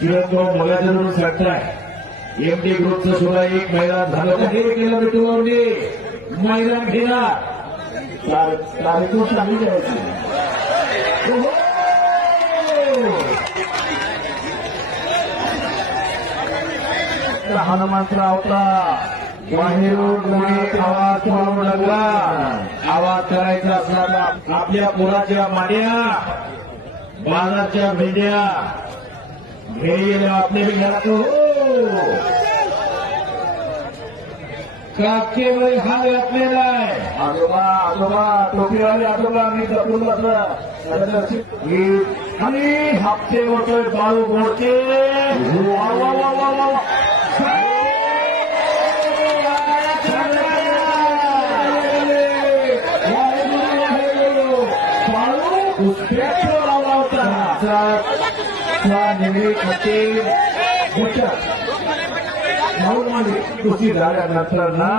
किरण मुलाजवळून सांगताय एमडी ग्रुपचं सुद्धा एक मैदान झालं तर 1 किलोमीटरवरती मैदान घेणार तारीख चांगली द्यायची हनुमंतराव होता बाहेरून आवाज वाढू लागला आवाज करायचा असला तर आपल्या पुराच्या माड्या बाजारच्या भेंड्या घेईल आपल्या घरात काकेवर हात घातलेला आहे आजोबा टोपीवाले आजोबा मी जपून बसला आणि हप्ते होतोय बाळू गोडके लावला होता कुस्ती झाल्यानंतर ना